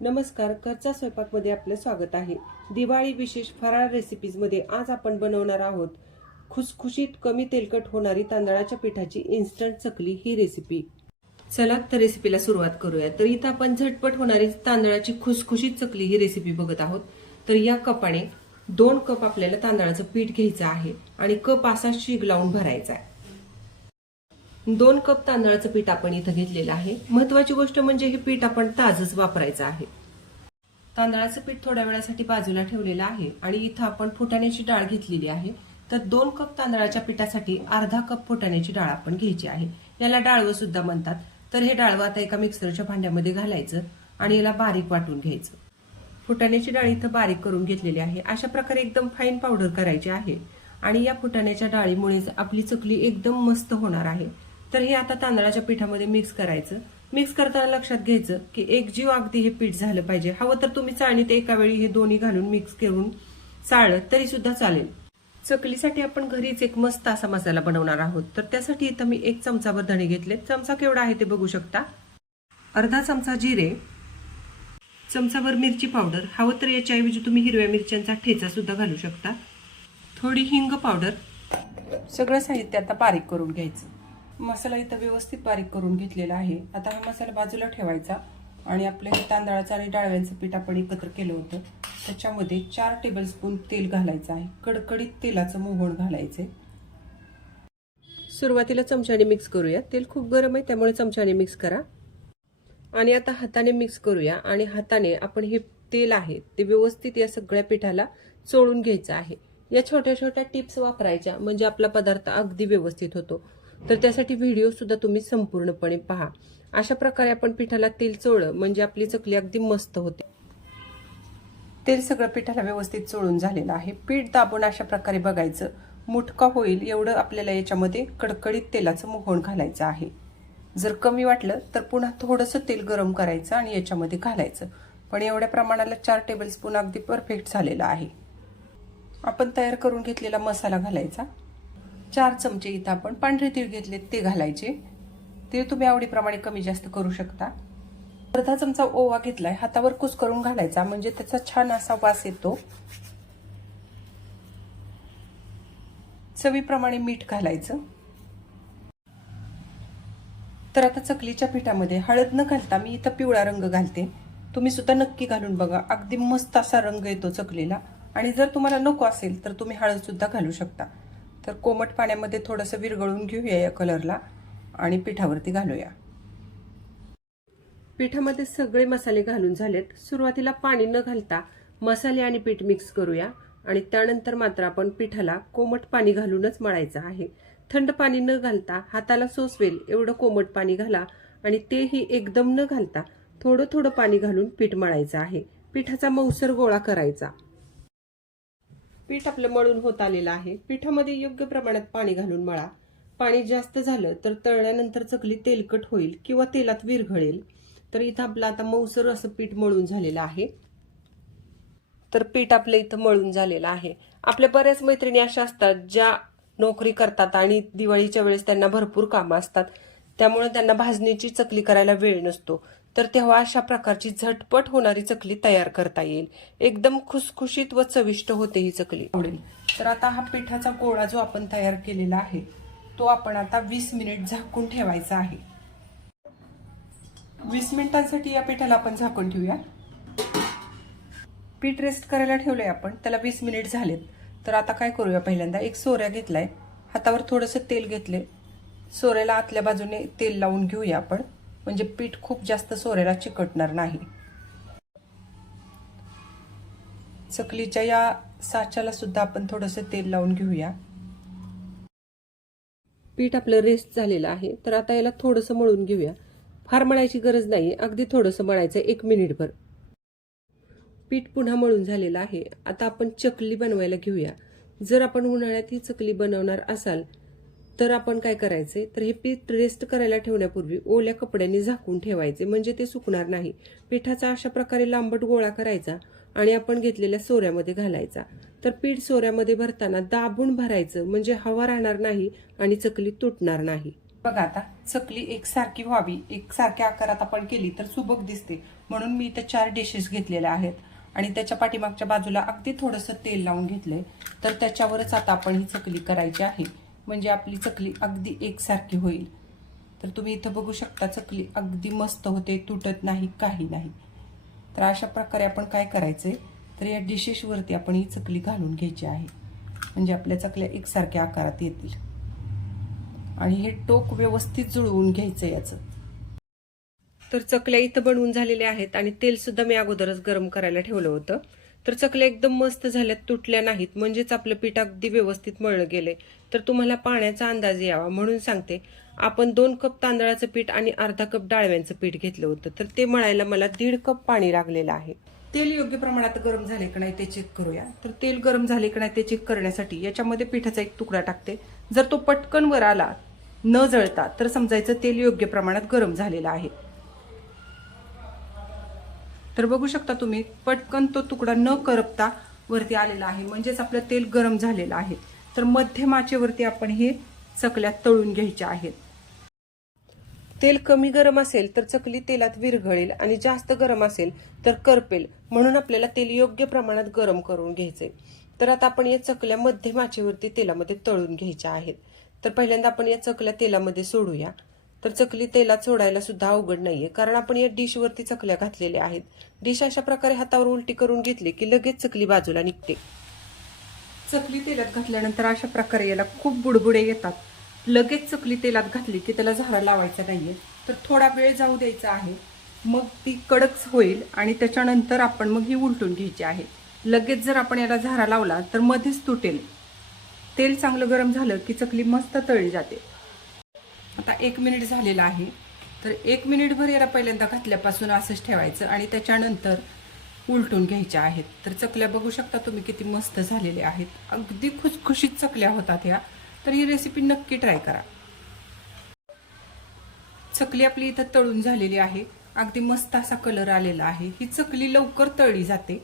नमस्कार, घरचा स्वयंपाकमध्ये आपले स्वागत आहे। दिवाळी विशेष फराळ रेसिपीज मध्ये आज आपण बनवणार आहोत खुसखुशीत कमी तेलकट होणारी तांदळाच्या पिठाची इन्स्टंट चकली ही रेसिपी। चला तर रेसिपीला सुरुवात करूया। तर इथं आपण झटपट होणारी तांदळाची खुसखुशीत चकली ही रेसिपी बघत आहोत। तर या कपाने 2 कप आपल्याला तांदळाचं पीठ घ्यायचं आहे आणि कप असा शीग लावून भरायचा आहे। 2 कप तांदळाचं पीठ आपण इथं घेतलेलं आहे। महत्त्वाची गोष्ट म्हणजे हे पीठ आपण ताजच वापरायचं आहे। तांदळाचं पीठ थोड्या वेळासाठी बाजूला ठेवलेलं आहे आणि इथं आपण फुटाण्याची डाळ घेतलेली आहे। तर 2 कप तांदळाच्या पिठासाठी अर्धा कप फुटाण्याची डाळ आपण घ्यायची आहे। याला डाळवं सुद्धा म्हणतात। तर हे डाळवं आता एका मिक्सरच्या भांड्यामध्ये घालायचं आणि याला बारीक वाटून घ्यायचं। फुटाण्याची डाळ इथं बारीक करून घेतलेली आहे। अशा प्रकारे एकदम फाईन पावडर करायची आहे आणि या फुटाण्याच्या डाळीमुळे आपली चकली एकदम मस्त होणार आहे। तर हे आता तांदळाच्या पिठामध्ये मिक्स करायचं। मिक्स करताना लक्षात घ्यायचं की एकजीव अगदी हे पीठ झालं पाहिजे। हवं तर तुम्ही चाळणीत एका वेळी हे दोन्ही घालून मिक्स करून चाळलं तरी सुद्धा चालेल। चकलीसाठी आपण घरीच एक मस्त असा मसाला बनवणार आहोत। तर त्यासाठी इथं मी 1 चमचाभर धणे घेतले। चमचा केवढा आहे ते बघू शकता। अर्धा चमचा जिरे, चमचाभर मिरची पावडर, हवं तर याच्याऐवजी तुम्ही हिरव्या मिरच्यांचा ठेचा सुद्धा घालू शकता। थोडी हिंग पावडर। सगळं साहित्य आता बारीक करून घ्यायचं। मसाला इथं व्यवस्थित बारीक करून घेतलेला आहे। आता हा मसाला बाजूला ठेवायचा आणि आपले तांदळाचं आणि डाळव्यांचं पीठ आपण एकत्र केलं होतं त्याच्यामध्ये 4 टेबलस्पून तेल घालायचं आहे। कडकडीत तेलाचं मोहन घालायचे। सुरुवातीला चमच्याने मिक्स करूया। तेल खूप गरम आहे त्यामुळे चमच्याने मिक्स करा आणि आता हाताने मिक्स करूया आणि हाताने आपण हे तेल आहे ते व्यवस्थित या सगळ्या पिठाला चोळून घ्यायचं आहे। या छोट्या छोट्या टिप्स वापरायच्या म्हणजे आपला पदार्थ अगदी व्यवस्थित होतो। तर त्यासाठी व्हिडिओ सुद्धा तुम्ही संपूर्णपणे पहा। अशा प्रकारे आपण पिठाला तेल चोळलं म्हणजे आपली चकली अगदी मस्त होते। तेल सगळं पिठाला व्यवस्थित चोळून झालेलं आहे। पीठ दाबून अशा प्रकारे बघायचं मुटका होईल एवढं आपल्याला याच्यामध्ये कडकडीत तेलाचं मोहन घालायचं आहे। जर कमी वाटलं तर पुन्हा थोडंसं तेल गरम करायचं आणि याच्यामध्ये घालायचं। पण एवढ्या प्रमाणाला 4 टेबलस्पून अगदी परफेक्ट झालेला आहे। आपण तयार करून घेतलेला मसाला घालायचा। 4 चमचे इथं आपण पांढरे तीळ घेतले ते घालायचे। ते तुम्ही आवडीप्रमाणे कमी जास्त करू शकता। अर्धा चमचा ओवा घेतलाय, हातावर कुस्करून घालायचा म्हणजे त्याचा छान असा वास येतो। चवीप्रमाणे मीठ घालायचं। तर आता चकलीच्या पिठामध्ये हळद न घालता मी इथं पिवळा रंग घालते। तुम्ही सुद्धा नक्की घालून बघा, अगदी मस्त असा रंग येतो चकलीला। आणि जर तुम्हाला नको असेल तर तुम्ही हळद सुद्धा घालू शकता। तर कोमट पाण्यामध्ये थोडंसं विरघळून घेऊया या कलरला आणि पिठावरती घालूया। पिठामध्ये सगळे मसाले घालून झालेत। सुरुवातीला पाणी न घालता मसाले आणि पीठ मिक्स करूया आणि त्यानंतर मात्र आपण पिठाला कोमट पाणी घालूनच मळायचं आहे। थंड पाणी न घालता हाताला सोसवेल एवढं कोमट पाणी घाला आणि तेही एकदम न घालता थोडं थोडं पाणी घालून पीठ मळायचं आहे। पिठाचा मऊसर गोळा करायचा। पीठ आपलं मळून होत आलेलं आहे। पिठामध्ये योग्य प्रमाणात पाणी घालून मळा। पाणी जास्त झालं तर तळल्यानंतर चकली तेलकट होईल किंवा तेलात विरघळेल। तर इथं आपलं आता मऊसर असं पीठ मळून झालेलं आहे। तर पीठ आपलं इथं मळून झालेलं आहे। आपल्या बऱ्याच मैत्रिणी अशा असतात ज्या नोकरी करतात आणि दिवाळीच्या वेळेस त्यांना भरपूर कामं असतात त्यामुळे त्यांना भाजणीची चकली करायला वेळ नसतो। तर तेव्हा अशा प्रकारची झटपट होणारी चकली तयार करता येईल। एकदम खुसखुशीत व चविष्ट होते ही चकली आवडेल। तर आता हा पिठाचा गोळा जो आपण तयार केलेला आहे तो आपण आता 20 मिनिट झाकून ठेवायचा आहे। 20 मिनिटांसाठी या पिठाला आपण झाकून ठेवूया। पीठ रेस्ट करायला ठेवलंय आपण, त्याला 20 मिनिट झालेत। तर आता काय करूया, पहिल्यांदा एक सोऱ्या घेतलाय, हातावर थोडंसं तेल घेतले। सोऱ्याला आतल्या बाजूने तेल लावून घेऊया आपण म्हणजे पीठ खूप जास्त सोऱ्याला चिकटणार नाही। चकलीच्या या साच्याला सुद्धा आपण थोडंसं तेल लावून घेऊया। पीठ आपलं रेस्ट झालेलं आहे। तर आता याला थोडंसं मळून घेऊया। फार मळायची गरज नाही, अगदी थोडंसं मळायचं 1 मिनिटभर। पीठ पुन्हा मळून झालेलं आहे। आता आपण चकली बनवायला घेऊया। जर आपण उन्हाळ्यात ही चकली बनवणार असाल तर आपण काय करायचे, तर हे पीठ रेस्ट करायला ठेवण्यापूर्वी ओल्या कपड्यांनी झाकून ठेवायचे म्हणजे ते सुकणार नाही। पिठाचा अशा प्रकारे लांबट गोळा करायचा आणि आपण घेतलेल्या सोऱ्यामध्ये घालायचा। तर पीठ सोऱ्यामध्ये भरताना दाबून भरायचं म्हणजे हवा राहणार नाही आणि चकली तुटणार नाही। बघा आता चकली एकसारखी व्हावी, एकसारख्या आकारात आपण केली तर सुबक दिसते। म्हणून मी इथे 4 डिशेस घेतलेल्या आहेत आणि त्याच्या पाठीमागच्या बाजूला अगदी थोडंसं तेल लावून घेतलंय. तर त्याच्यावरच आता आपण ही चकली करायची आहे, म्हणजे आपली चकली अगदी एकसारखी होईल. तर तुम्ही इथं बघू शकता चकली अगदी मस्त होते, तुटत नाही, काही नाही. तर अशा प्रकारे आपण काय करायचंय, तर या डिशेसवरती आपण ही चकली घालून घ्यायची आहे, म्हणजे आपल्या चकल्या एकसारख्या आकारात येतील. आणि हे टोक व्यवस्थित जुळवून घ्यायचं याचं. तर चकल्या इथं बनवून झालेल्या आहेत आणि तेल सुद्धा मी अगोदरच गरम करायला ठेवलं होतं. तर चकल्या एकदम मस्त झाल्यात, तुटल्या नाहीत, म्हणजेच आपलं पीठ अगदी व्यवस्थित मळलं गेलंय. तर तुम्हाला पाण्याचा अंदाज यावा म्हणून सांगते, आपण 2 कप तांदळाचं पीठ आणि अर्धा कप डाळव्यांचं पीठ घेतलं होतं. तर ते मळायला मला 1.5 कप पाणी लागलेलं आहे. तेल योग्य प्रमाणात गरम झाले की नाही ते चेक करूया. तर तेल गरम झाले की नाही ते चेक करण्यासाठी याच्यामध्ये पिठाचा एक तुकडा टाकते. जर तो पटकन वर आला न जळता तर समजायचं तेल योग्य प्रमाणात गरम झालेलं आहे. तर बघू शकता तुम्ही, पटकन तो तुकडा न करपता वरती आलेला आहे, म्हणजेच आपलं तेल गरम झालेलं आहे. तर मध्यम आचेवरती आपण हे चकल्या तळून घ्यायच्या आहेत. तेल कमी गरम असेल तर चकली तेलात विरघळेल आणि जास्त गरम असेल तर करपेल, म्हणून आपल्याला तेल योग्य प्रमाणात गरम करून घ्यायचंय. तर आता आपण या चकल्या मध्यम आचेवरती तेलामध्ये तळून घ्यायच्या आहेत. तर पहिल्यांदा आपण या चकल्या तेलामध्ये सोडूया. तर चकली तेलात सोडायला सुद्धा अवघड नाहीये, कारण आपण या डिशवरती चकल्या घातलेल्या आहेत. डिश अशा प्रकारे हातावर उलटी करून घेतली की लगेच चकली बाजूला निघते. चकली तेलात घातल्यानंतर अशा प्रकारे याला खूप बुडबुडे येतात. लगेच चकली तेलात घातली की त्याला झारा लावायचा नाहीये, तर थोडा वेळ जाऊ द्यायचा आहे. मग ती कडक होईल आणि त्याच्यानंतर आपण मग ही उलटून घ्यायची आहे. लगेच जर आपण याला झारा लावला तर मध्येच तुटेल. तेल चांगलं गरम झालं की चकली मस्त तळली जाते. आता 1 मिनिट झालेला आहे. तर 1 मिनिटभर याला पहिल्यांदा घातल्यापासून असंच ठेवायचं आणि त्याच्यानंतर उलटून घ्यायच्या आहेत. तर चकल्या बघू शकता तुम्ही किती मस्त झालेल्या आहेत, अगदी खुसखुशीत चकल्या होतात ह्या. तर ही रेसिपी नक्की ट्राय करा. चकली आपली इथं तळून झालेली आहे, अगदी मस्त असा कलर आलेला आहे. ही चकली लवकर तळली जाते,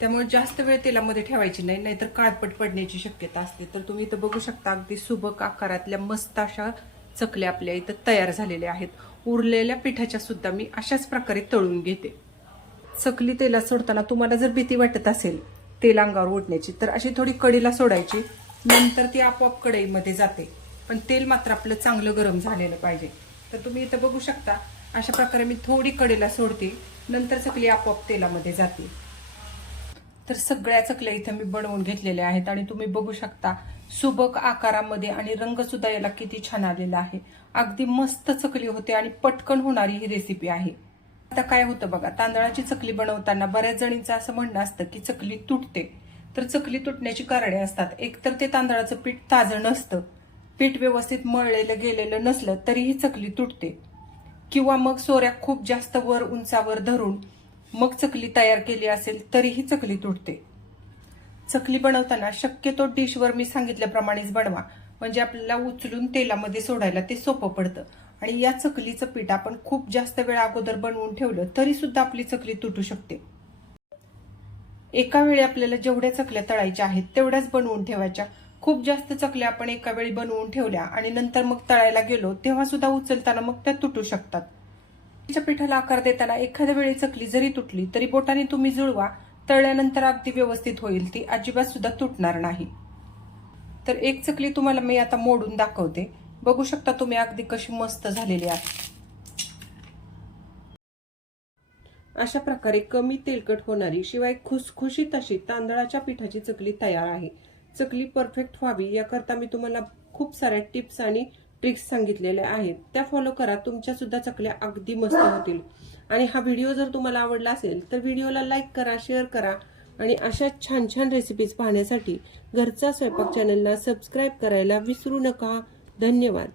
त्यामुळे जास्त वेळ तेलामध्ये ठेवायची नाही, नाहीतर काळपट पडण्याची शक्यता असते. तर तुम्ही इथं बघू शकता अगदी सुबक आकारातल्या मस्त अशा चकल्या आपल्या इथं तयार झालेल्या आहेत. उरलेल्या पिठाच्या सुद्धा मी अशाच प्रकारे तळून घेते. चकली तेलात सोडताना तुम्हाला जर भीती वाटत असेल तेल अंगावर ओढण्याची, तर अशी थोडी कढईला सोडायची, नंतर ती आपोआप कढईमध्ये जाते. पण तेल मात्र आपलं चांगलं गरम झालेलं पाहिजे. तर तुम्ही इथं बघू शकता अशा प्रकारे मी थोडी कढईला सोडते, नंतर चकली आपोआप तेलामध्ये जाते. तर सगळ्या चकल्या इथं मी बनवून घेतलेल्या आहेत आणि तुम्ही बघू शकता सुबक आकारामध्ये आणि रंग सुद्धा याला किती छान आलेला आहे. अगदी मस्त चकली होते आणि पटकन होणारी ही रेसिपी आहे. आता काय होतं बघा, तांदळाची चकली बनवताना बऱ्याच जणींचं असं म्हणणं असतं की चकली तुटते. तर चकली तुटण्याची कारणे असतात. एकतर ते तांदळाचं पीठ ताजं नसतं, पीठ व्यवस्थित मळलेलं गेलेलं नसलं तरीही चकली तुटते, किंवा मग सोऱ्या खूप जास्त वर उंचावर धरून मग चकली तयार केली असेल तरीही चकली तुटते. चकली बनवताना शक्यतो डिशवर मी सांगितल्याप्रमाणेच बनवा, म्हणजे आपल्याला उचलून तेलामध्ये सोडायला ते सोपं पडतं. आणि या चकलीचं पीठ आपण खूप जास्त वेळ अगोदर बनवून ठेवलं तरी सुद्धा आपली चकली तुटू शकते. एका वेळी आपल्याला जेवढ्या चकल्या तळायच्या आहेत तेवढ्याच बनवून ठेवायच्या. खूप जास्त चकल्या आपण एका वेळी बनवून ठेवल्या आणि नंतर मग तळायला गेलो तेव्हा सुद्धा उचलताना मग त्या तुटू शकतात. पिठाला आकार देताना एखाद्या वेळी चकली जरी तुटली तरी बोटाने तुम्ही जुळवा, तळल्यानंतर अगदी व्यवस्थित होईल, ती अजिबात सुद्धा तुटणार नाही. तर एक चकली तुम्हाला मी आता मोडून दाखवते. बघू शकता तुम्ही अगदी कशी मस्त झालेली आहे. अशा प्रकारे कमी तेलकट होणारी शिवाय खुसखुशीत अशी तांदळाच्या पिठाची चकली तयार आहे. चकली परफेक्ट व्हावी याकरता मी तुम्हाला खूप साऱ्या टिप्स आणि ट्रिक्स सांगितलेल्या आहेत, त्या फॉलो करा. तुमच्या सुद्धा चकल्या अगदी मस्त होतील. आणि हा व्हिडिओ जर तुम्हाला आवडला असेल तर व्हिडिओला लाईक करा, शेअर करा आणि अशा छान छान रेसिपीज पाहण्यासाठी घरचा स्वयंपाक चॅनलला सबस्क्राईब करायला विसरू नका. धन्यवाद.